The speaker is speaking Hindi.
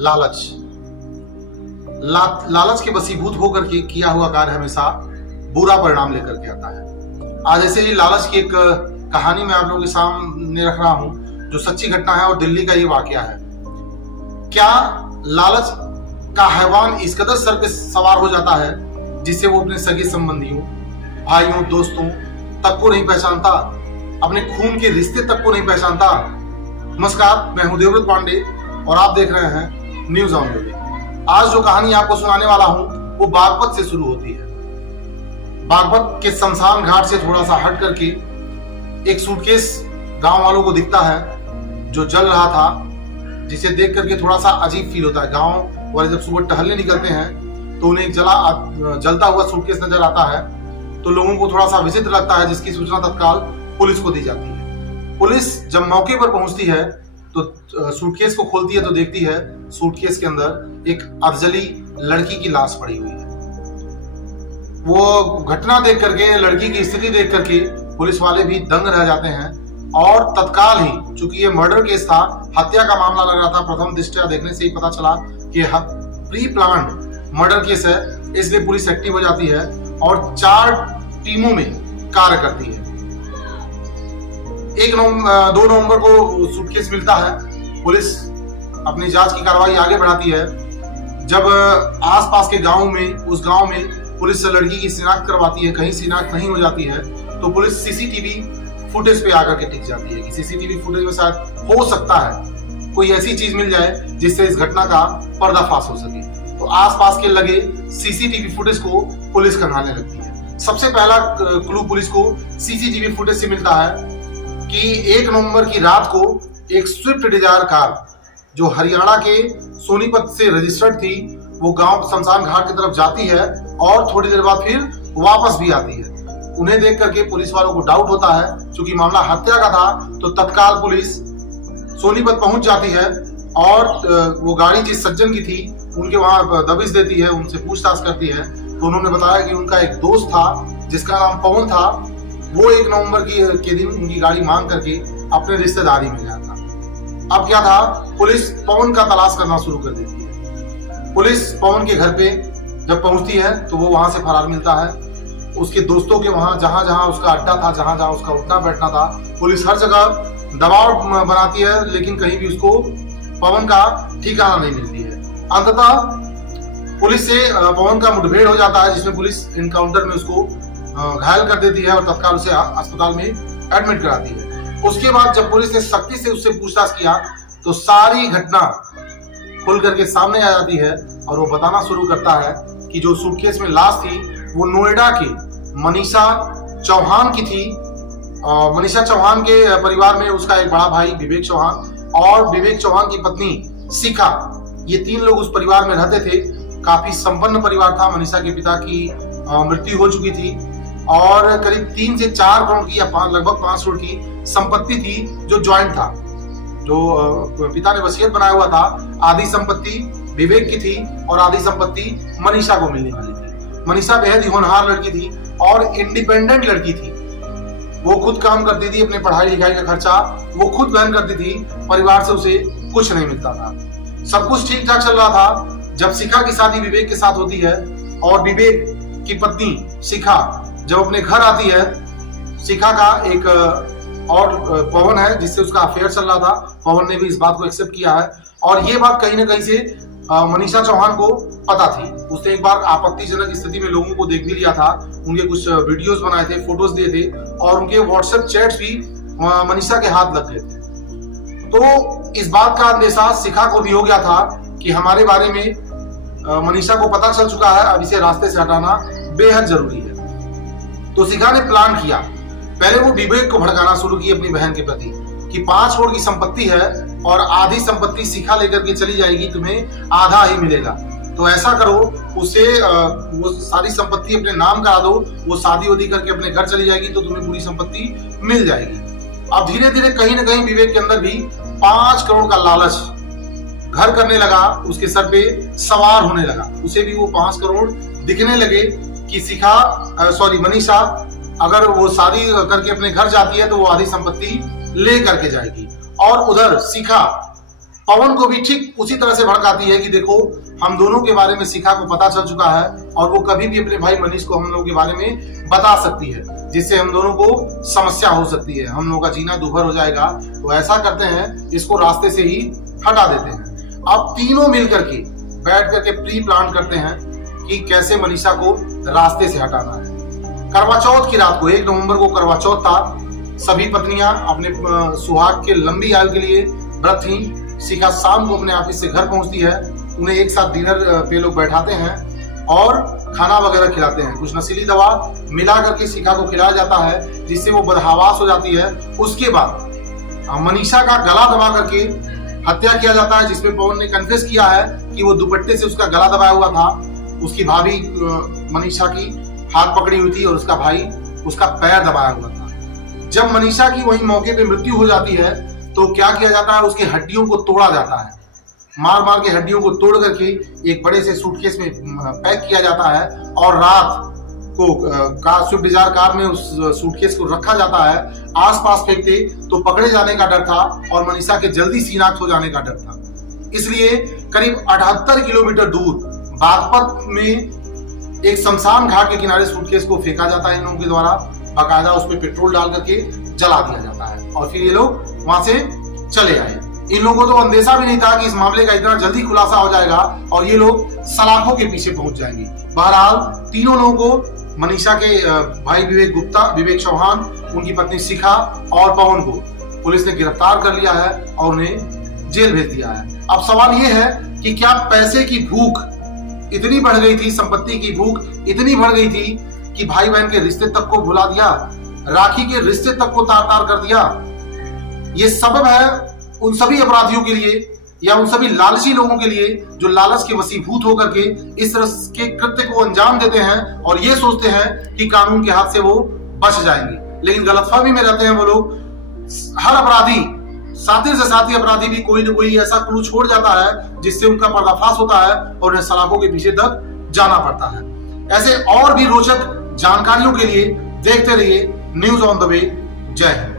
लालच लालच के वशीभूत होकर के किया हुआ कार्य हमेशा बुरा परिणाम लेकर के आता है। आज ऐसे ही लालच की एक कहानी मैं आप लोगों के सामने रख रहा हूं, जो सच्ची घटना है और दिल्ली का ये वाकया है। क्या लालच का हैवान इस कदर सर पे सवार हो जाता है जिससे वो अपने सगे संबंधियों, भाइयों, दोस्तों तक को नहीं पहचानता, अपने खून के रिश्ते तक को नहीं पहचानता। नमस्कार, मैं हूं देवव्रत पांडे और आप देख रहे हैं न्यूज ऑन ड्यूटी। आज जो कहानी आपको सुनाने वाला हूं वो बागपत से शुरू होती है। बागपत के शमशान घाट से थोड़ा सा हट करके एक सूटकेस गांव वालों को दिखता है जो जल रहा था, जिसे देख करके थोड़ा सा अजीब फील होता है। गांव वाले जब सुबह टहलने निकलते हैं तो उन्हें एक जलता हुआ सूटकेस नजर आता है, तो लोगों को थोड़ा सा विचित्र लगता है, जिसकी सूचना तत्काल पुलिस को दी जाती है। पुलिस जब मौके पर पहुंचती है तो सूटकेस को खोलती है तो देखती है सूटकेस के अंदर एक अधजली लड़की की लाश पड़ी हुई है। वो घटना देख करके, लड़की की स्थिति देख करके पुलिस वाले भी दंग रह जाते हैं और तत्काल ही, चूंकि ये मर्डर केस था, हत्या का मामला लग रहा था, प्रथम दृष्टया देखने से ही पता चला कि प्री प्लान्ड मर्डर केस है, इसलिए पुलिस एक्टिव हो जाती है और 4 टीमों में कार्य करती है। 2 नवंबर को सूटकेस मिलता है। पुलिस अपनी जांच की कार्रवाई आगे बढ़ाती है। जब आसपास के उस गांव में पुलिस लड़की की शिनाख्त करवाती है, कहीं शिनाख्त नहीं हो जाती है तो पुलिस सीसीटीवी फुटेज पे आकर के टिक जाती है कि सीसीटीवी फुटेज में शायद हो सकता है कोई ऐसी चीज मिल जाए जिससे इस घटना का पर्दाफाश हो सके। तो आसपास के लगे सीसीटीवी फुटेज को पुलिस खंगालने लगती है। सबसे पहला क्लू पुलिस को सीसीटीवी फुटेज से मिलता है कि 1 नवंबर की रात को एक स्विफ्ट डिजायर कार जो हरियाणा के सोनीपत से रजिस्टर्ड थी, वो गांव शमशान घाट की तरफ जाती है और थोड़ी देर बाद फिर वापस भी आती है। उन्हें देख करके पुलिस वालों को डाउट होता है, क्योंकि मामला हत्या का था, तो तत्काल पुलिस सोनीपत पहुंच जाती है और वो गाड़ी जिस सज्जन की थी उनके वहां दबिश देती है, उनसे पूछताछ करती है। तो उन्होंने बताया कि उनका एक दोस्त था जिसका नाम पवन था, वो 1 नवंबर के दिन उनकी गाड़ी मांग करके अपने रिश्तेदारी में गया था। अब क्या था, पुलिस पवन का तलाश करना शुरू कर देती है। पुलिस पवन के घर पे जब पहुंचती है तो वो वहां से फरार मिलता है। उसके दोस्तों के वहां जहां जहां उसका अड्डा था, जहां जहां उसका उठना बैठना था, पुलिस हर जगह दबाव बनाती है, लेकिन कहीं भी उसको पवन का ठिकाना नहीं मिलती है। अंततः पुलिस से पवन का मुठभेड़ हो जाता है, जिसमें पुलिस एनकाउंटर में उसको घायल कर देती है और तत्काल उसे अस्पताल में एडमिट कराती है। उसके बाद जब पुलिस ने सख्ती से उससे पूछताछ किया तो सारी घटना खुल करके सामने आ जाती है और वो बताना शुरू करता है कि जो सूटकेस में लाश थी वो नोएडा के मनीषा चौहान की थी। मनीषा चौहान के परिवार में उसका एक बड़ा भाई विवेक चौहान और विवेक चौहान की पत्नी शिखा, ये 3 लोग उस परिवार में रहते थे। काफी संपन्न परिवार था। मनीषा के पिता की मृत्यु हो चुकी थी और करीब 3 से 4 करोड़ की या लगभग 5 करोड़ की संपत्ति थी जो ज्वाइंट था। जो पिता ने वसीयत बनाया हुआ था, आधी संपत्ति विवेक की थी और आधी संपत्ति मनीषा को मिलने वाली थी। मनीषा बेहद ही होनहार लड़की थी और इंडिपेंडेंट लड़की थी। वो खुद काम करती थी, अपने पढ़ाई लिखाई का खर्चा वो खुद वहन करती थी, परिवार से उसे कुछ नहीं मिलता था। सब कुछ ठीक ठाक चल रहा था जब शिखा की शादी विवेक के साथ होती है और विवेक की पत्नी शिखा जब अपने घर आती है, शिखा का एक और पवन है जिससे उसका अफेयर चल रहा था। पवन ने भी इस बात को एक्सेप्ट किया है और ये बात कहीं ना कहीं से मनीषा चौहान को पता थी। उसने एक बार आपत्तिजनक स्थिति में लोगों को देख भी लिया था, उनके कुछ वीडियोस बनाए थे, फोटोज दिए थे और उनके व्हाट्सएप चैट्स भी मनीषा के हाथ लग गए थे। तो इस बात का अंदेशा शिखा को भी हो गया था कि हमारे बारे में मनीषा को पता चल चुका है, अब इसे रास्ते से हटाना बेहद जरूरी है। तो शिखा ने प्लान किया। पहले वो विवेक को भड़काना शुरू की अपनी बहन के प्रति कि 5 करोड़ की संपत्ति है और आधी संपत्ति शिखा लेकर के चली जाएगी, तुम्हें आधा ही मिलेगा। तो ऐसा करो, उसे वो सारी संपत्ति अपने नाम करा दो, वो शादी वादी करके अपने घर चली जाएगी तो तुम्हें पूरी संपत्ति मिल जाएगी। अब धीरे धीरे कहीं ना कहीं विवेक के अंदर भी 5 करोड़ का लालच घर करने लगा, उसके सर पे सवार होने लगा। उसे भी वो 5 करोड़ दिखने लगे कि मनीषा अगर वो शादी करके अपने घर जाती है तो वो आधी संपत्ति ले करके जाएगी और उधर शिखा पवन को भी ठीक उसी तरह से भड़काती है कि देखो हम दोनों के बारे में शिखा को पता चल चुका है और वो कभी भी अपने भाई मनीष को हम लोगों के बारे में बता सकती है, जिससे हम दोनों को समस्या हो सकती है, हम लोगों का जीना दूभर हो जाएगा। तो ऐसा करते हैं, इसको रास्ते से ही हटा देते हैं। अब तीनों मिलकर के बैठ करके प्री प्लान करते हैं कि कैसे मनीषा को रास्ते से हटाना है। करवा चौथ की रात को 1 नवंबर को करवा चौथ था। सभी पत्नियां अपने सुहाग के लंबी आयु के लिए व्रत थी। शिखा शाम को अपने ऑफिस से घर पहुंचती है, उन्हें एक साथ डिनर पे लोग बैठाते हैं और खाना वगैरह खिलाते हैं। कुछ नशीली दवा मिला करके शिखा को खिलाया जाता है, जिससे वो बदहवास हो जाती है। उसके बाद मनीषा का गला दबा करके हत्या किया जाता है, जिसमें पवन ने कन्फेस किया है कि वो दुपट्टे से उसका गला दबाया हुआ था। उसकी भाभी मनीषा की हाथ पकड़ी हुई थी और उसका भाई उसका पैर दबाया हुआ था। जब मनीषा की वही मौके पे मृत्यु हो जाती है तो क्या किया जाता है, उसकी हड्डियों को तोड़ा जाता है। मार मार के हड्डियों को तोड़ करके एक बड़े से सूटकेस में पैक किया जाता है और रात को स्विफ्ट डिजायर कार में उस सूटकेस को रखा जाता है। आसपास फेंकते तो पकड़े जाने का डर था और मनीषा के जल्दी शिनाख्त हो जाने का डर था। इसलिए करीब 78 किलोमीटर दूर बागपत में एक शमशान घाट के किनारे सूटकेस को फेंका जाता है इन लोगों के द्वारा। बाकायदा उस पर पेट्रोल डाल करके जला दिया जाता है और फिर ये लोग वहां से चले आए। इन लोगों को तो अंदेशा भी नहीं था कि इस मामले का इतना जल्दी खुलासा हो जाएगा और ये लोग सलाखों के पीछे पहुंच जाएंगे। बहरहाल तीनों लोगों को, मनीषा के भाई विवेक गुप्ता, विवेक चौहान, उनकी पत्नी शिखा और पवन को पुलिस ने गिरफ्तार कर लिया है और उन्हें जेल भेज दिया है। अब सवाल ये है कि क्या पैसे की भूख इतनी बढ़ गई थी, संपत्ति की भूख इतनी बढ़ गई थी कि भाई बहन के रिश्ते तक को भुला दिया, राखी के रिश्ते तक को तार तार कर दिया। ये सबब है उन सभी अपराधियों के लिए या उन सभी लालची लोगों के लिए जो लालच के वशीभूत होकर के इस तरह के कृत्य को अंजाम देते हैं और ये सोचते हैं कि कानून के हाथ से वो बच जाएंगे। लेकिन गलतफहमी में रहते हैं वो लोग। हर अपराधी, साथी से साथी अपराधी भी कोई न कोई ऐसा क्लू छोड़ जाता है जिससे उनका पर्दाफाश होता है और उन्हें सलाखों के पीछे तक जाना पड़ता है। ऐसे और भी रोचक जानकारियों के लिए देखते रहिए न्यूज ऑन द वे। जय हिंद।